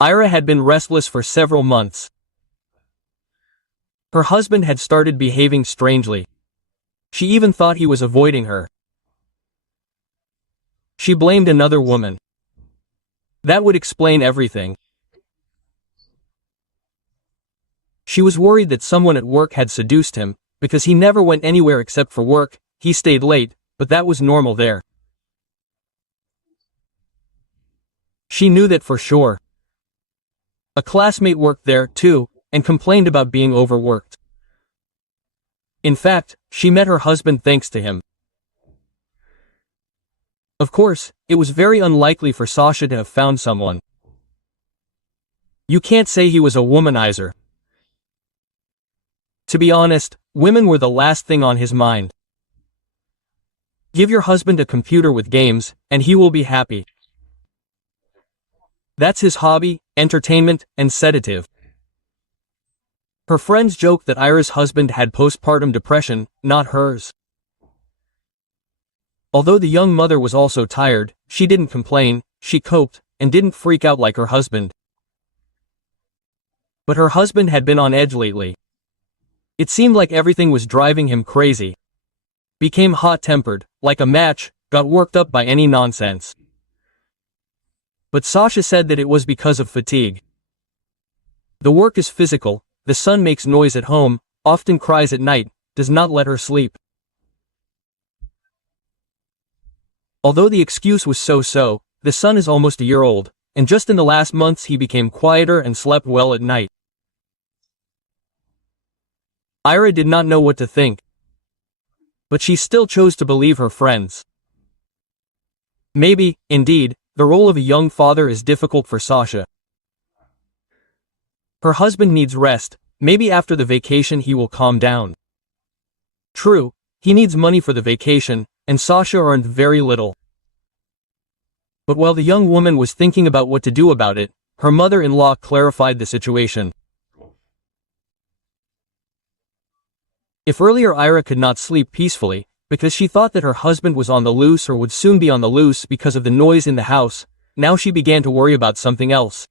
Ira had been restless for several months. Her husband had started behaving strangely. She even thought he was avoiding her. She blamed another woman. That would explain everything. She was worried that someone at work had seduced him, because he never went anywhere except for work. He stayed late, but that was normal there. She knew that for sure. A classmate worked there, too, and complained about being overworked. In fact, she met her husband thanks to him. Of course, it was very unlikely for Sasha to have found someone. You can't say he was a womanizer. To be honest, women were the last thing on his mind. Give your husband a computer with games, and he will be happy. That's his hobby, entertainment, and sedative. Her friends joked that Ira's husband had postpartum depression, not hers. Although the young mother was also tired, she didn't complain, she coped, and didn't freak out like her husband. But her husband had been on edge lately. It seemed like everything was driving him crazy. Became hot-tempered, like a match, got worked up by any nonsense. But Sasha said that it was because of fatigue. The work is physical, the son makes noise at home, often cries at night, does not let her sleep. Although the excuse was so-so, the son is almost a year old, and just in the last months he became quieter and slept well at night. Ira did not know what to think. But she still chose to believe her friends. Maybe, indeed, the role of a young father is difficult for Sasha. Her husband needs rest, maybe after the vacation he will calm down. True, he needs money for the vacation, and Sasha earned very little. But while the young woman was thinking about what to do about it, her mother-in-law clarified the situation. If earlier Ira could not sleep peacefully, because she thought that her husband was on the loose or would soon be on the loose because of the noise in the house, now she began to worry about something else.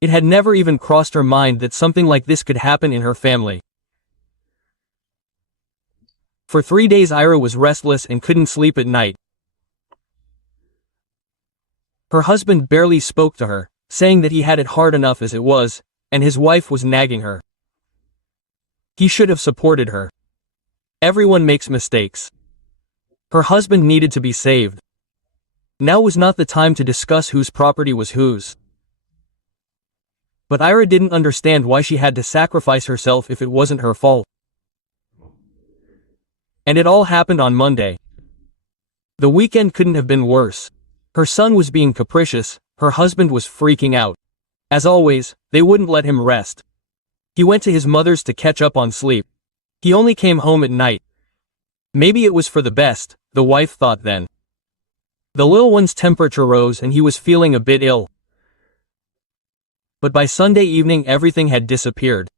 It had never even crossed her mind that something like this could happen in her family. For 3 days Ira was restless and couldn't sleep at night. Her husband barely spoke to her, saying that he had it hard enough as it was, and his wife was nagging her. He should have supported her. Everyone makes mistakes. Her husband needed to be saved. Now was not the time to discuss whose property was whose. But Ira didn't understand why she had to sacrifice herself if it wasn't her fault. And it all happened on Monday. The weekend couldn't have been worse. Her son was being capricious, her husband was freaking out. As always, they wouldn't let him rest. He went to his mother's to catch up on sleep. He only came home at night. Maybe it was for the best, the wife thought then. The little one's temperature rose and he was feeling a bit ill. But by Sunday evening everything had disappeared.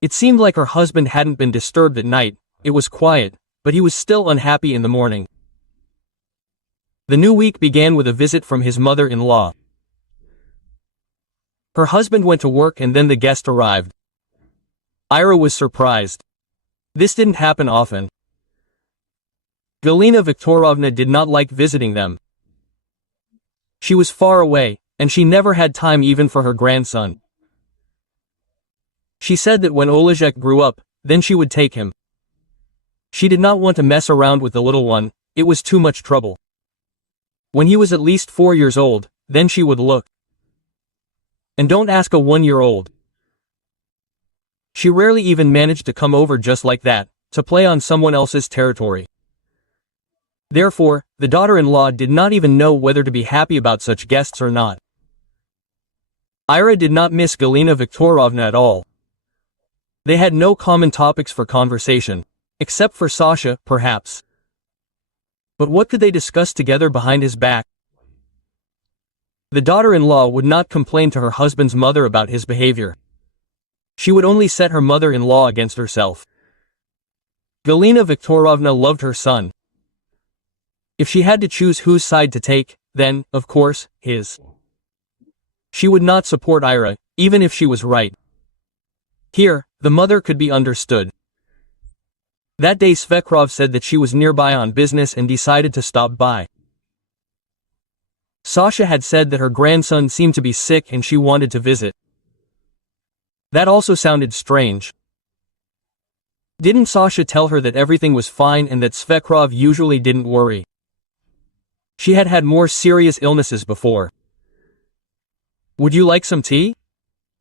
It seemed like her husband hadn't been disturbed at night, it was quiet, but he was still unhappy in the morning. The new week began with a visit from his mother-in-law. Her husband went to work and then the guest arrived. Ira was surprised. This didn't happen often. Galina Viktorovna did not like visiting them. She was far away, and she never had time even for her grandson. She said that when Olejek grew up, then she would take him. She did not want to mess around with the little one, it was too much trouble. When he was at least 4 years old, then she would look. And don't ask a 1-year-old. She rarely even managed to come over just like that, to play on someone else's territory. Therefore, the daughter-in-law did not even know whether to be happy about such guests or not. Ira did not miss Galina Viktorovna at all. They had no common topics for conversation, except for Sasha, perhaps. But what could they discuss together behind his back? The daughter-in-law would not complain to her husband's mother about his behavior. She would only set her mother-in-law against herself. Galina Viktorovna loved her son. If she had to choose whose side to take, then, of course, his. She would not support Ira, even if she was right. Here, the mother could be understood. That day Svekrov said that she was nearby on business and decided to stop by. Sasha had said that her grandson seemed to be sick and she wanted to visit. That also sounded strange. Didn't Sasha tell her that everything was fine and that Svekrov usually didn't worry? She had had more serious illnesses before. Would you like some tea?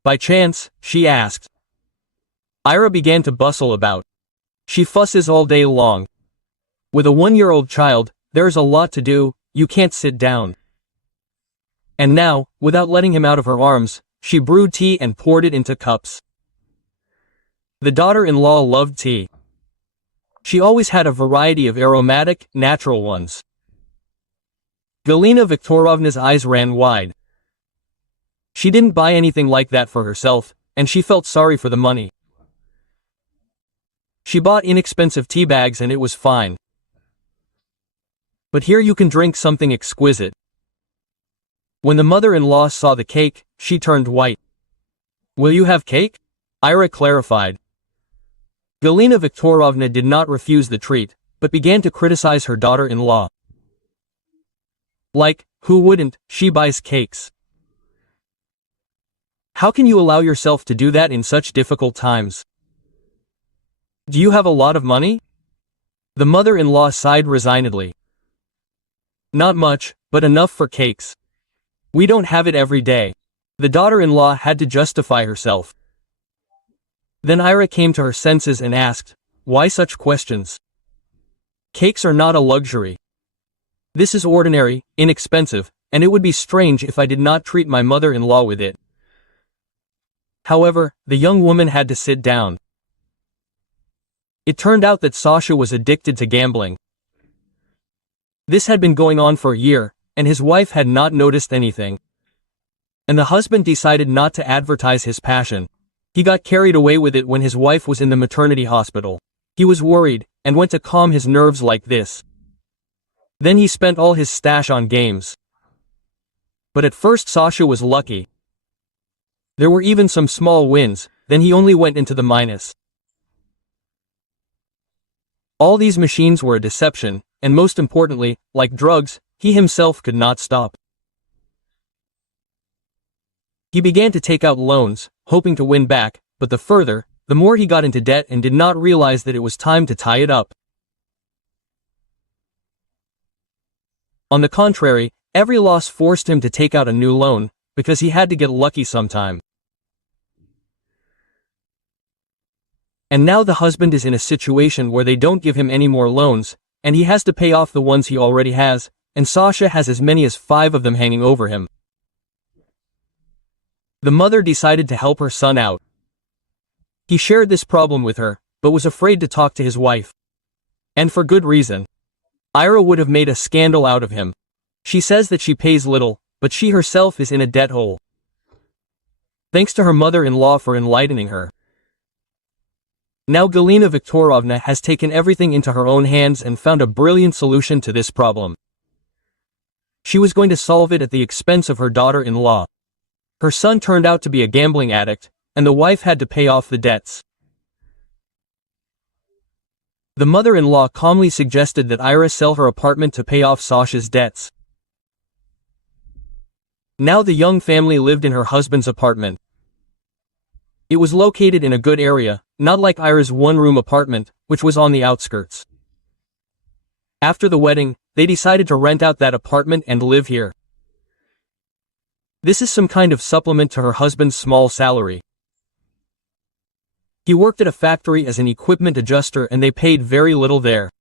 By chance, she asked. Ira began to bustle about. She fusses all day long. With a 1-year-old child, there's a lot to do, you can't sit down. And now, without letting him out of her arms, she brewed tea and poured it into cups. The daughter-in-law loved tea. She always had a variety of aromatic, natural ones. Galina Viktorovna's eyes ran wide. She didn't buy anything like that for herself, and she felt sorry for the money. She bought inexpensive tea bags and it was fine. But here you can drink something exquisite. When the mother-in-law saw the cake, she turned white. Will you have cake? Ira clarified. Galina Viktorovna did not refuse the treat, but began to criticize her daughter-in-law. Like, who wouldn't, she buys cakes. How can you allow yourself to do that in such difficult times? Do you have a lot of money? The mother-in-law sighed resignedly. Not much, but enough for cakes. We don't have it every day. The daughter-in-law had to justify herself. Then Ira came to her senses and asked, why such questions? Cakes are not a luxury. This is ordinary, inexpensive, and it would be strange if I did not treat my mother-in-law with it. However, the young woman had to sit down. It turned out that Sasha was addicted to gambling. This had been going on for a year, and his wife had not noticed anything. And the husband decided not to advertise his passion. He got carried away with it when his wife was in the maternity hospital. He was worried, and went to calm his nerves like this. Then he spent all his stash on games. But at first Sasha was lucky. There were even some small wins, then he only went into the minus. All these machines were a deception, and most importantly, like drugs, he himself could not stop. He began to take out loans, hoping to win back, but the more he got into debt and did not realize that it was time to tie it up. On the contrary, every loss forced him to take out a new loan, because he had to get lucky sometime. And now the husband is in a situation where they don't give him any more loans, and he has to pay off the ones he already has, and Sasha has as many as 5 of them hanging over him. The mother decided to help her son out. He shared this problem with her, but was afraid to talk to his wife. And for good reason. Ira would have made a scandal out of him. She says that she pays little, but she herself is in a debt hole. Thanks to her mother-in-law for enlightening her. Now Galina Viktorovna has taken everything into her own hands and found a brilliant solution to this problem. She was going to solve it at the expense of her daughter-in-law. Her son turned out to be a gambling addict, and the wife had to pay off the debts. The mother-in-law calmly suggested that Ira sell her apartment to pay off Sasha's debts. Now the young family lived in her husband's apartment. It was located in a good area, not like Ira's one-room apartment, which was on the outskirts. After the wedding, they decided to rent out that apartment and live here. This is some kind of supplement to her husband's small salary. He worked at a factory as an equipment adjuster and they paid very little there.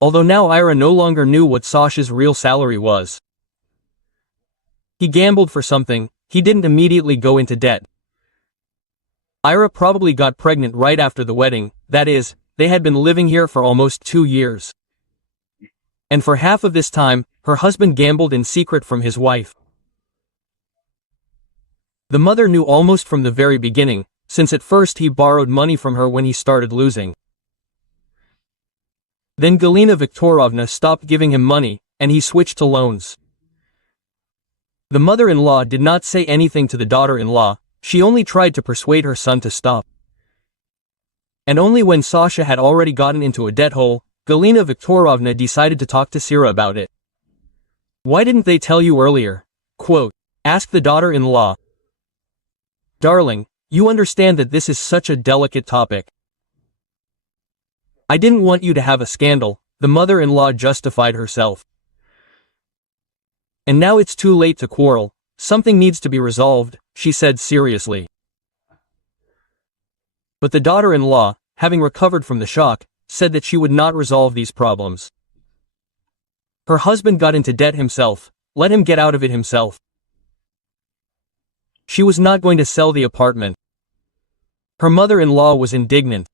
Although now Ira no longer knew what Sasha's real salary was. He gambled for something, he didn't immediately go into debt. Ira probably got pregnant right after the wedding, that is, they had been living here for almost 2 years. And for half of this time, her husband gambled in secret from his wife. The mother knew almost from the very beginning, since at first he borrowed money from her when he started losing. Then Galina Viktorovna stopped giving him money, and he switched to loans. The mother-in-law did not say anything to the daughter-in-law, she only tried to persuade her son to stop. And only when Sasha had already gotten into a debt hole, Galina Viktorovna decided to talk to Sira about it. "Why didn't they tell you earlier?" asked the daughter-in-law. "Darling, you understand that this is such a delicate topic. I didn't want you to have a scandal," the mother-in-law justified herself. "And now it's too late to quarrel, something needs to be resolved," she said seriously. But the daughter-in-law, having recovered from the shock, said that she would not resolve these problems. Her husband got into debt himself, let him get out of it himself. She was not going to sell the apartment. Her mother-in-law was indignant.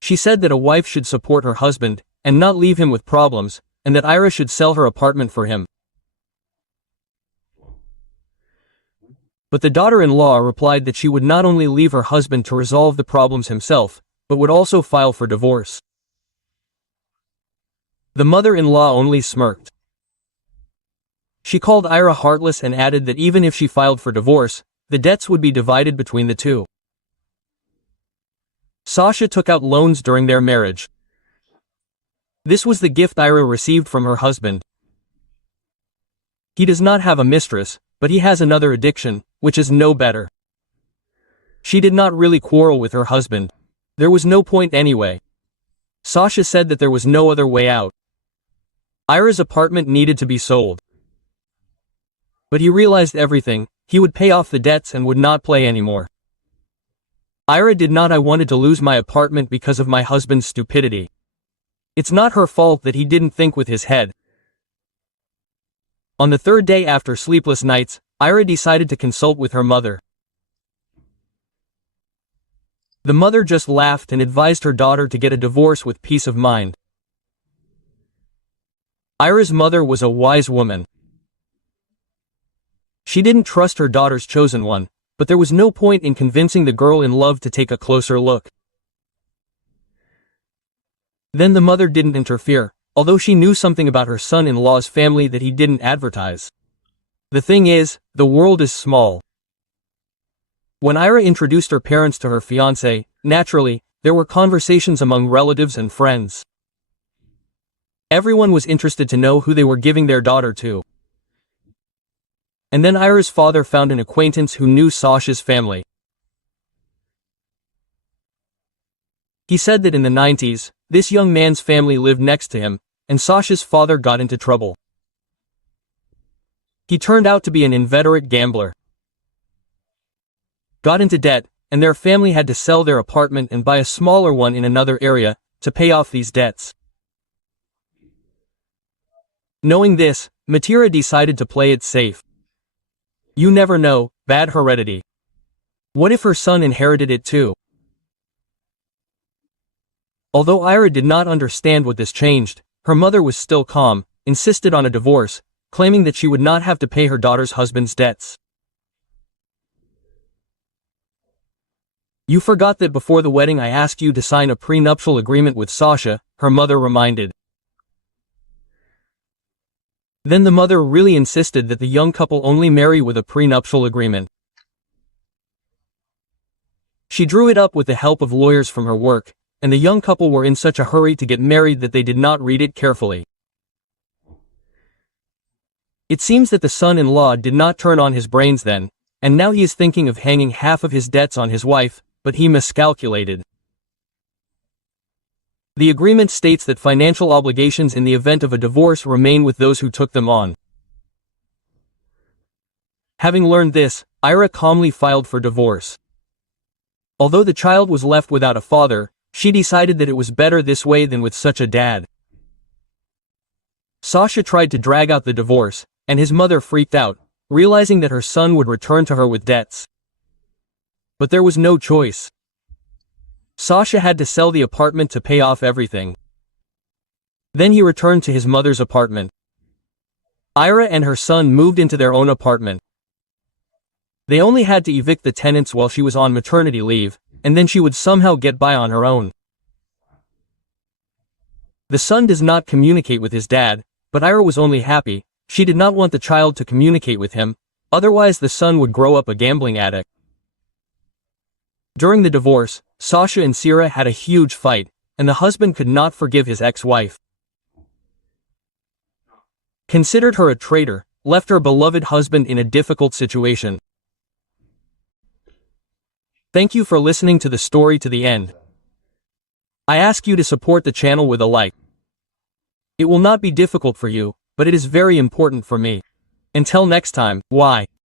She said that a wife should support her husband, and not leave him with problems, and that Ira should sell her apartment for him. But the daughter-in-law replied that she would not only leave her husband to resolve the problems himself, but would also file for divorce. The mother-in-law only smirked. She called Ira heartless and added that even if she filed for divorce, the debts would be divided between the two. Sasha took out loans during their marriage. This was the gift Ira received from her husband. He does not have a mistress, but he has another addiction, which is no better. She did not really quarrel with her husband. There was no point anyway. Sasha said that there was no other way out. Ira's apartment needed to be sold. But he realized everything, he would pay off the debts and would not play anymore. Ira did not. I wanted to lose my apartment because of my husband's stupidity. It's not her fault that he didn't think with his head. On the third day after sleepless nights, Ira decided to consult with her mother. The mother just laughed and advised her daughter to get a divorce with peace of mind. Ira's mother was a wise woman. She didn't trust her daughter's chosen one, but there was no point in convincing the girl in love to take a closer look. Then the mother didn't interfere, although she knew something about her son-in-law's family that he didn't advertise. The thing is, the world is small. When Ira introduced her parents to her fiancé, naturally, there were conversations among relatives and friends. Everyone was interested to know who they were giving their daughter to. And then Ira's father found an acquaintance who knew Sasha's family. He said that in the 90s, this young man's family lived next to him, and Sasha's father got into trouble. He turned out to be an inveterate gambler. Got into debt, and their family had to sell their apartment and buy a smaller one in another area, to pay off these debts. Knowing this, Matira decided to play it safe. You never know, bad heredity. What if her son inherited it too? Although Ira did not understand what this changed, her mother was still calm, insisted on a divorce, claiming that she would not have to pay her daughter's husband's debts. You forgot that before the wedding I asked you to sign a prenuptial agreement with Sasha, her mother reminded. Then the mother really insisted that the young couple only marry with a prenuptial agreement. She drew it up with the help of lawyers from her work, and the young couple were in such a hurry to get married that they did not read it carefully. It seems that the son-in-law did not turn on his brains then, and now he is thinking of hanging half of his debts on his wife, but he miscalculated. The agreement states that financial obligations in the event of a divorce remain with those who took them on. Having learned this, Ira calmly filed for divorce. Although the child was left without a father, she decided that it was better this way than with such a dad. Sasha tried to drag out the divorce, and his mother freaked out, realizing that her son would return to her with debts. But there was no choice. Sasha had to sell the apartment to pay off everything. Then he returned to his mother's apartment. Ira and her son moved into their own apartment. They only had to evict the tenants while she was on maternity leave, and then she would somehow get by on her own. The son does not communicate with his dad, but Ira was only happy. She did not want the child to communicate with him, otherwise the son would grow up a gambling addict. During the divorce, Sasha and Sierra had a huge fight, and the husband could not forgive his ex-wife. Considered her a traitor, left her beloved husband in a difficult situation. Thank you for listening to the story to the end. I ask you to support the channel with a like. It will not be difficult for you, but it is very important for me. Until next time, why?